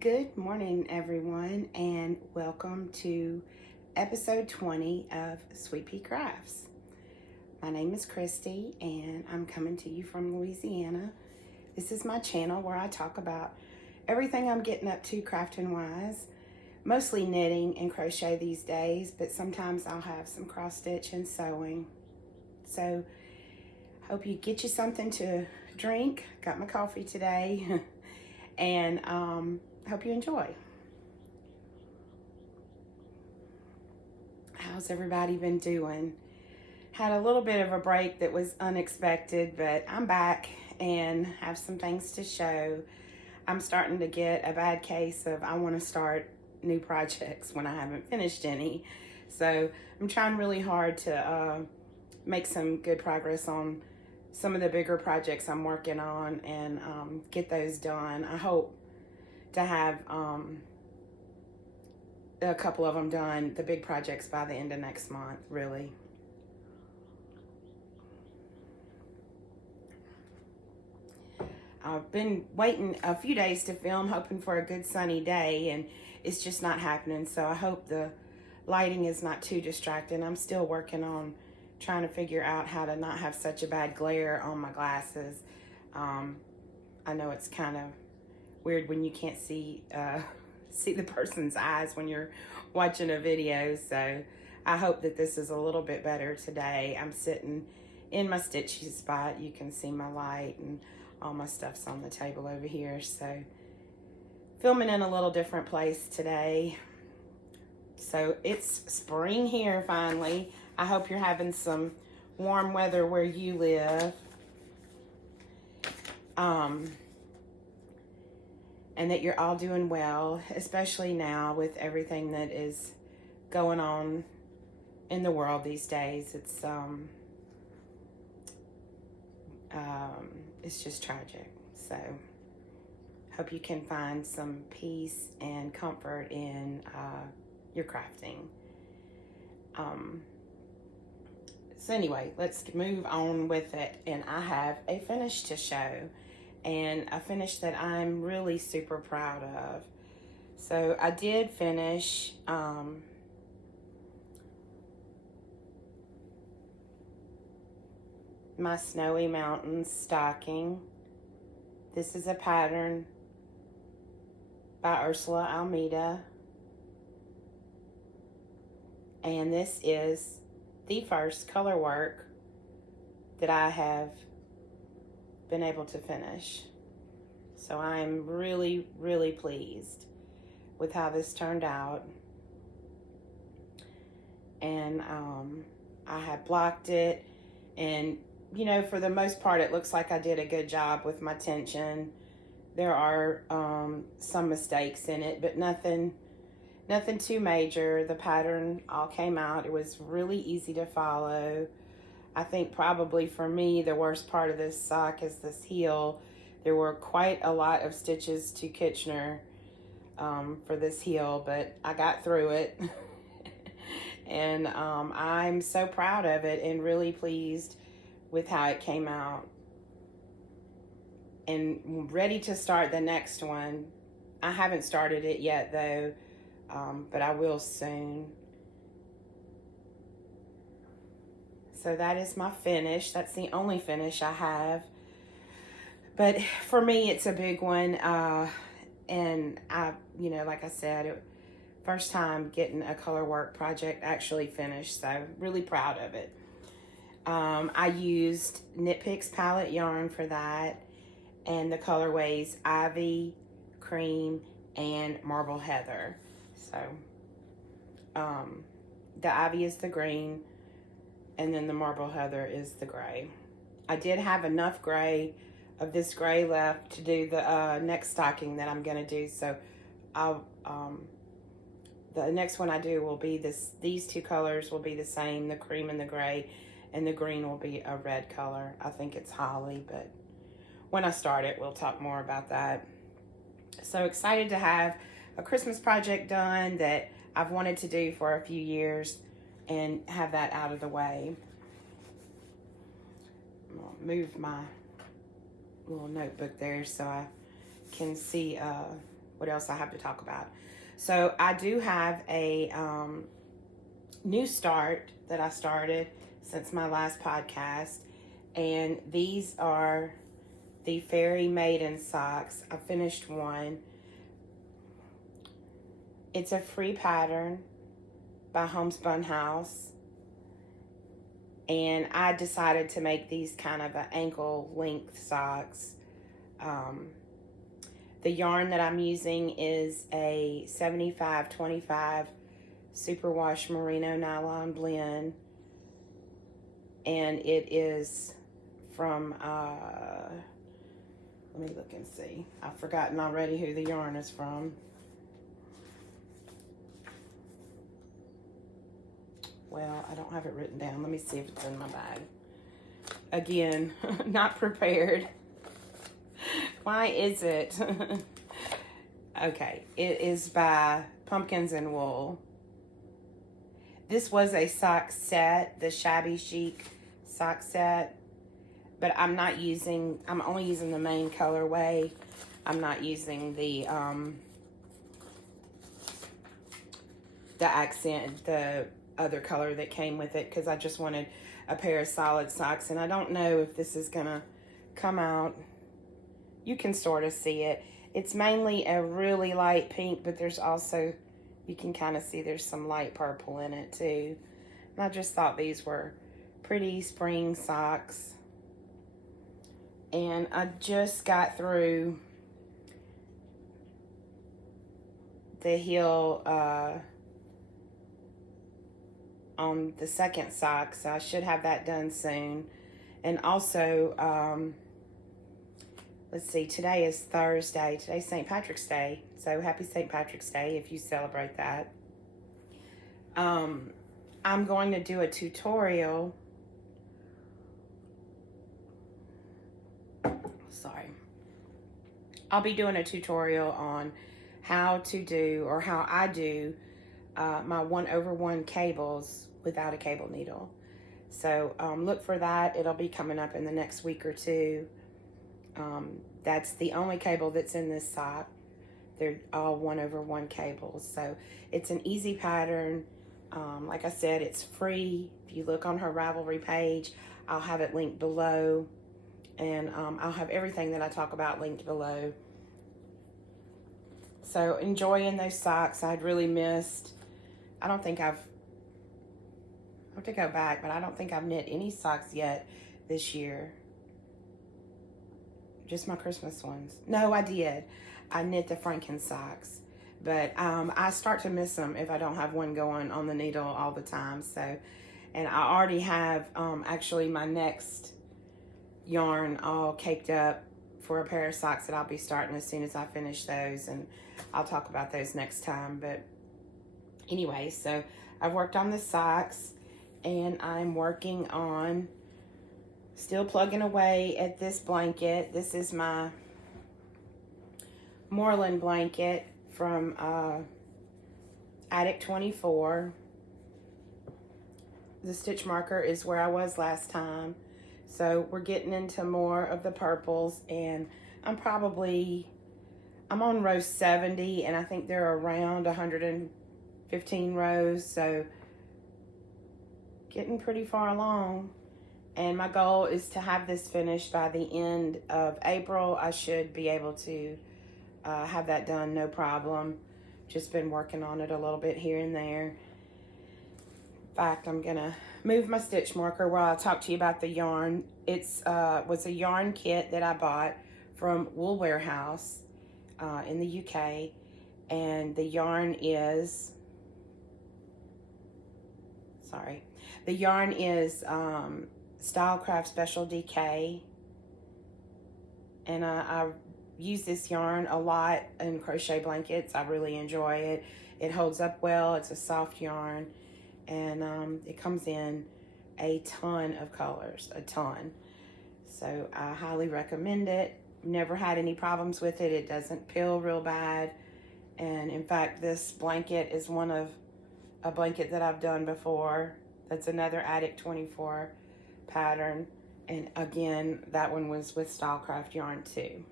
Good morning, everyone, and welcome to episode 20 of Sweet Pea Crafts. My name is Christy, and I'm coming to you from Louisiana. This is my channel where I talk about everything I'm getting up to crafting-wise, mostly knitting and crochet these days, but sometimes I'll have some cross-stitch and sewing. So, hope you get you something to drink. Got my coffee today, and hope you enjoy. How's everybody been doing? Had a little bit of a break that was unexpected, but I'm back and have some things to show. I'm starting to get a bad case of I want to start new projects when I haven't finished any. So I'm trying really hard to make some good progress on some of the bigger projects I'm working on and get those done. I hope to have a couple of them done, the big projects, by the end of next month, really. I've been waiting a few days to film, hoping for a good sunny day, and it's just not happening. So I hope the lighting is not too distracting. I'm still working on trying to figure out how to not have such a bad glare on my glasses. I know it's kind of weird when you can't see the person's eyes when you're watching a video, so I hope that this is a little bit better today. I'm sitting in my stitchy spot. You can see my light and all my stuff's on the table over here, so filming in a little different place today. So it's spring here finally. I hope you're having some warm weather where you live. And that you're all doing well, especially now with everything that is going on in the world these days. It's just tragic. So hope you can find some peace and comfort in your crafting. So anyway, let's move on with it. And I have a finish to show, and a finish that I'm really super proud of. So I did finish my Snowy Mountains stocking. This is a pattern by Ursula Almeida, and this is the first color work that I have been able to finish. So I'm really, really pleased with how this turned out. And I had blocked it, and you know, for the most part it looks like I did a good job with my tension. There are some mistakes in it, but nothing too major. The pattern all came out. It was really easy to follow. I think probably for me, the worst part of this sock is this heel. There were quite a lot of stitches to Kitchener for this heel, but I got through it. And I'm so proud of it and really pleased with how it came out. And ready to start the next one. I haven't started it yet though, but I will soon. So that is my finish. That's the only finish I have. But for me, it's a big one. And I, like I said, first time getting a color work project actually finished. So really proud of it. I used Knit Picks palette yarn for that. And the colorways Ivy, Cream, and Marble Heather. So the Ivy is the green, and then the Marble Heather is the gray. I did have enough gray of this gray left to do the next stocking that I'm gonna do. So I'll the next one I do will be these two colors will be the same, the cream and the gray, and the green will be a red color. I think it's holly, but when I start it, we'll talk more about that. So excited to have a Christmas project done that I've wanted to do for a few years and have that out of the way. I'm gonna move my little notebook there so I can see what else I have to talk about. So I do have a new start that I started since my last podcast, and these are the Fairy Maiden socks. I finished one. It's a free pattern by Homespun House, and I decided to make these kind of an ankle length socks. The yarn that I'm using is a 75-25 superwash merino nylon blend, and it is from let me look and see. I've forgotten already who the yarn is from. Well, I don't have it written down. Let me see if it's in my bag. Again, not prepared. Why is it? Okay, it is by Pumpkins and Wool. This was a sock set, the Shabby Chic sock set, but I'm only using the main colorway. I'm not using the accent, the other color that came with it, because I just wanted a pair of solid socks, and I don't know if this is gonna come out. You can sort of see it. It's mainly a really light pink, but there's also, you can kind of see there's some light purple in it too. And I just thought these were pretty spring socks. And I just got through the heel on the second sock, so I should have that done soon. And also, let's see, today is Thursday. Today's St. Patrick's Day. So happy St. Patrick's Day if you celebrate that. I'm going to do a tutorial. Sorry. I'll be doing a tutorial on how to do, or how I do, my 1/1 cables without a cable needle. So look for that. It'll be coming up in the next week or two. That's the only cable that's in this sock. They're all 1/1 cables. So it's an easy pattern. Like I said, it's free. If you look on her Ravelry page, I'll have it linked below. And I'll have everything that I talk about linked below. So enjoying those socks. I'd really missed, I have to go back, but I don't think I've knit any socks yet this year. Just my Christmas ones. No, I did. I knit the Franken socks. But I start to miss them if I don't have one going on the needle all the time. So, and I already have actually my next yarn all caked up for a pair of socks that I'll be starting as soon as I finish those. And I'll talk about those next time. But anyway, so I've worked on the socks, and I'm working on still plugging away at this blanket. This is my Moreland blanket from Attic 24. The stitch marker is where I was last time. So we're getting into more of the purples, and I'm on row 70, and I think they're around 115 rows, so getting pretty far along. And my goal is to have this finished by the end of April. I should be able to have that done, no problem. Just been working on it a little bit here and there. In fact, I'm gonna move my stitch marker while I talk to you about the yarn. It's was a yarn kit that I bought from Wool Warehouse in the UK, and the yarn is, Stylecraft Special DK, and I use this yarn a lot in crochet blankets. I really enjoy it. It holds up well. It's a soft yarn, and it comes in a ton of colors, a ton. So I highly recommend it. Never had any problems with it. It doesn't pill real bad, and in fact, this blanket is one of a blanket that I've done before. That's another Attic 24 pattern, and again, that one was with Stylecraft yarn too.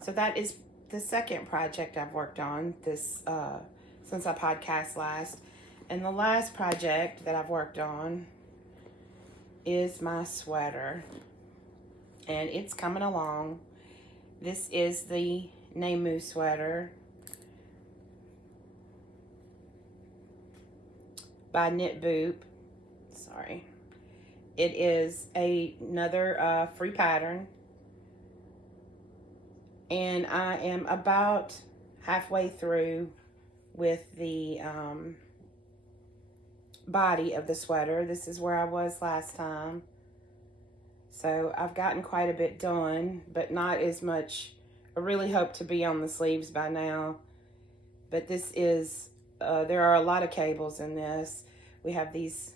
So that is the second project I've worked on this since I podcast last. And the last project that I've worked on is my sweater. And it's coming along. This is the Nemu sweater by Knit Boop. Sorry. It is another free pattern. And I am about halfway through with the body of the sweater. This is where I was last time. So I've gotten quite a bit done, but not as much. I really hope to be on the sleeves by now. But this is, there are a lot of cables in this. We have these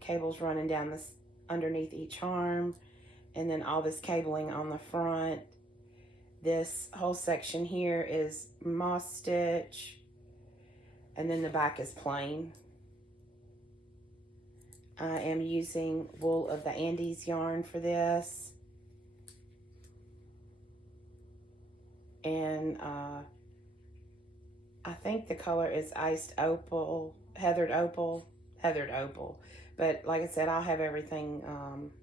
cables running down this underneath each arm, and then all this cabling on the front. This whole section here is moss stitch, and then the back is plain. I am using wool of the Andes yarn for this. And I think the color is iced opal, heathered opal. But like I said, I'll have everything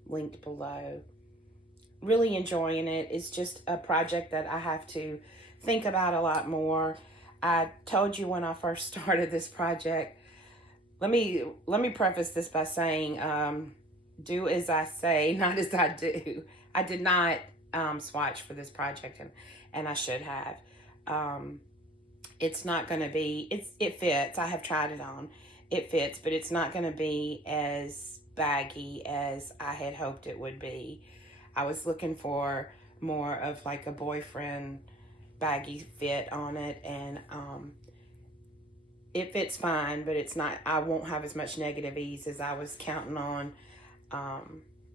linked below. Really enjoying it. It's just a project that I have to think about a lot more. I told you when I first started this project, let me preface this by saying, do as I say, not as I do. I did not swatch for this project, and I should have. It's not going to be, it fits. I have tried it on. It fits, but it's not going to be as baggy as I had hoped it would be. I was looking for more of like a boyfriend baggy fit on it, and it fits fine, but it's not, I won't have as much negative ease as I was counting on,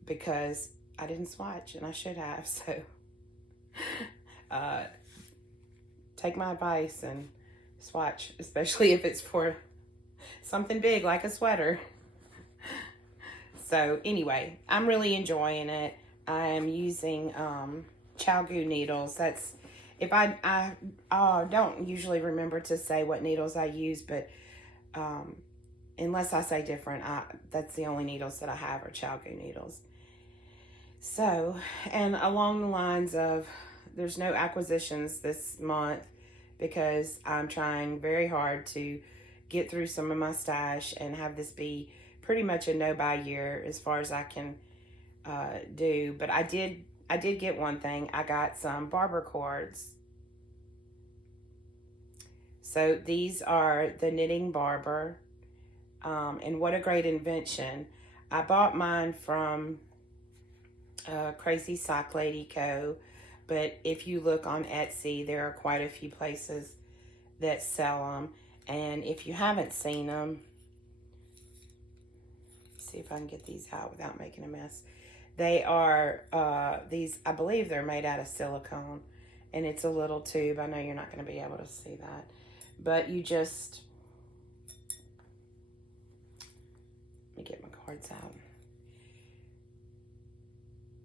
because I didn't swatch, and I should have. So take my advice and swatch, especially if it's for something big like a sweater. So anyway, I'm really enjoying it. I am using Chalgoo needles. That's, if I don't usually remember to say what needles I use, but unless I say different, that's the only needles that I have are Chalgoo needles. So, and along the lines of, there's no acquisitions this month because I'm trying very hard to get through some of my stash and have this be pretty much a no-buy year as far as I can do. But I did get one thing. I got some barber cords. So these are the Knitting Barber, and what a great invention. I bought mine from Crazy Sock Lady Co. But if you look on Etsy, there are quite a few places that sell them. And if you haven't seen them, see if I can get these out without making a mess. They are, these, I believe they're made out of silicone. And it's a little tube. I know you're not going to be able to see that. But you just, let me get my cards out.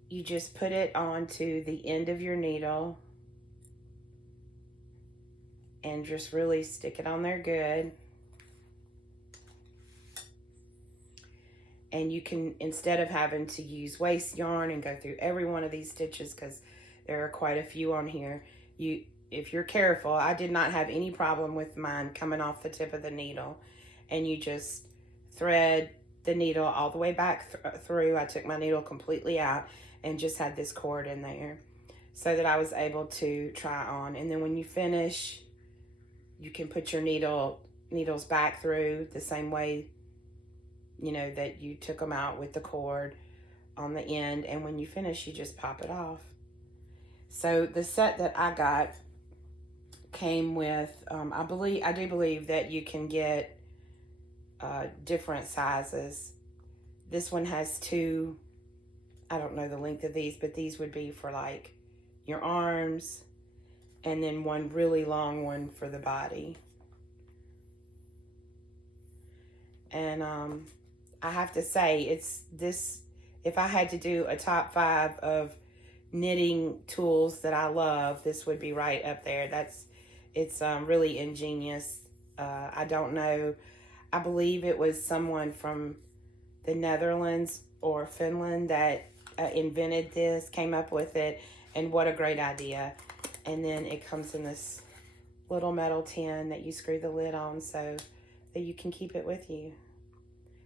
You just put it onto the end of your needle and just really stick it on there good. And you can, instead of having to use waste yarn and go through every one of these stitches, because there are quite a few on here, if you're careful, I did not have any problem with mine coming off the tip of the needle. And you just thread the needle all the way back through. I took my needle completely out and just had this cord in there so that I was able to try on. And then when you finish, you can put your needles back through the same way, you know, that you took them out with the cord on the end. And when you finish, you just pop it off. So the set that I got came with, I do believe that you can get different sizes. This one has two, I don't know the length of these, but these would be for like your arms, and then one really long one for the body. And I have to say, it's this, if I had to do a top 5 of knitting tools that I love, this would be right up there. It's really ingenious. I don't know. I believe it was someone from the Netherlands or Finland that invented this, came up with it, and what a great idea. And then it comes in this little metal tin that you screw the lid on so that you can keep it with you.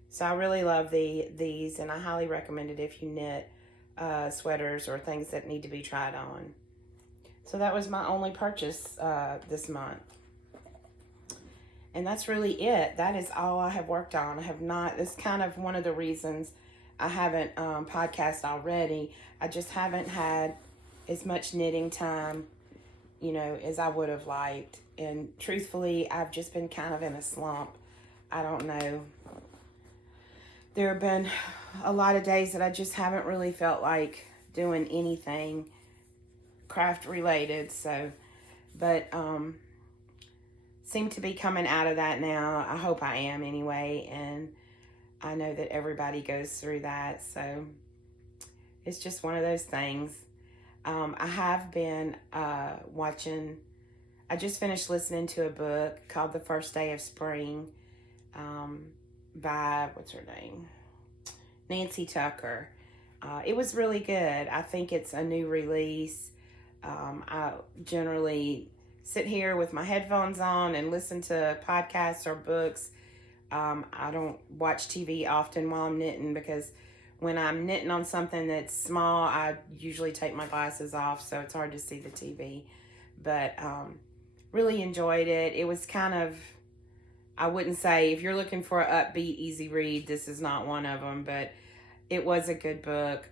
So I really love these, and I highly recommend it if you knit sweaters or things that need to be tried on. So that was my only purchase this month. And that's really it. That is all I have worked on. I have not, it's kind of one of the reasons I haven't podcast already. I just haven't had as much knitting time, you know, as I would have liked. And truthfully, I've just been kind of in a slump. I don't know. There have been a lot of days that I just haven't really felt like doing anything craft related. So, but seem to be coming out of that now. I hope I am anyway. And I know that everybody goes through that. So it's just one of those things. I have been watching, I just finished listening to a book called The First Day of Spring by, what's her name? Nancy Tucker. It was really good. I think it's a new release. I generally sit here with my headphones on and listen to podcasts or books. I don't watch TV often while I'm knitting because when I'm knitting on something that's small, I usually take my glasses off, so it's hard to see the TV. But really enjoyed it. It was kind of, I wouldn't say, if you're looking for an upbeat, easy read, this is not one of them, but it was a good book.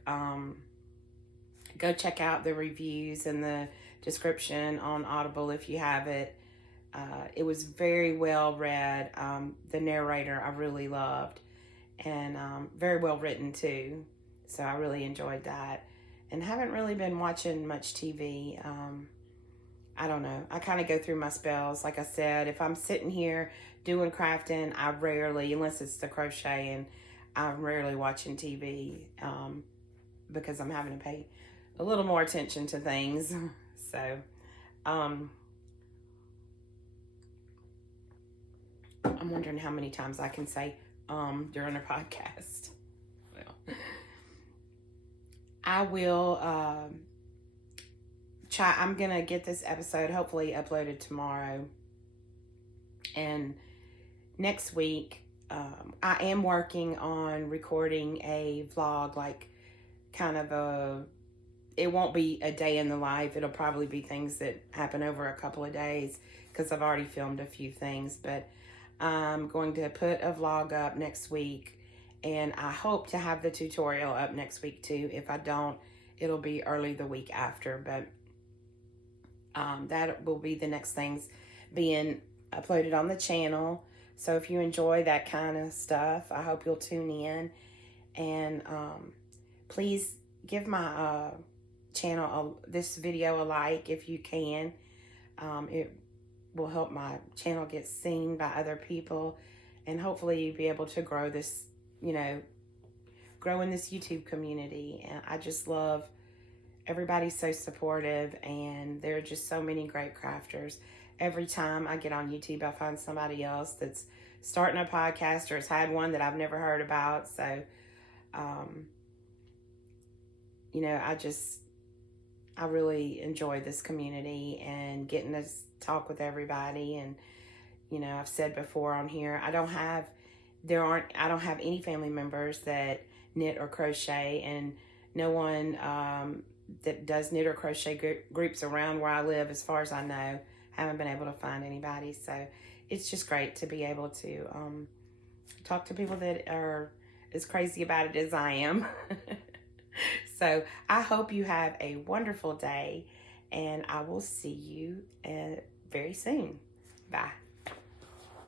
Go check out the reviews and the description on Audible if you have it. It was very well read. The narrator I really loved, and very well written too. So I really enjoyed that, and haven't really been watching much TV. I don't know. I kind of go through my spells. Like I said, if I'm sitting here doing crafting, I rarely, unless it's the crocheting, I'm rarely watching TV because I'm having to pay a little more attention to things. So, I'm wondering how many times I can say during a podcast. Well, I will try. I'm going to get this episode hopefully uploaded tomorrow. And next week, I am working on recording a vlog, like kind of a, it won't be a day in the life. It'll probably be things that happen over a couple of days because I've already filmed a few things. But I'm going to put a vlog up next week, and I hope to have the tutorial up next week too. If I don't, it'll be early the week after. But that will be the next things being uploaded on the channel. So if you enjoy that kind of stuff, I hope you'll tune in. And please give my channel, this video, a like if you can. It will help my channel get seen by other people, and hopefully be able to grow this, you know, grow in this YouTube community. And I just love, everybody's so supportive, and there are just so many great crafters. Every time I get on YouTube, I find somebody else that's starting a podcast or has had one that I've never heard about. So, you know, I really enjoy this community and getting to talk with everybody. And, you know, I've said before on here, I don't have any family members that knit or crochet, and no one that does knit or crochet groups around where I live, as far as I know. Haven't been able to find anybody. So it's just great to be able to talk to people that are as crazy about it as I am. So I hope you have a wonderful day, and I will see you very soon. Bye.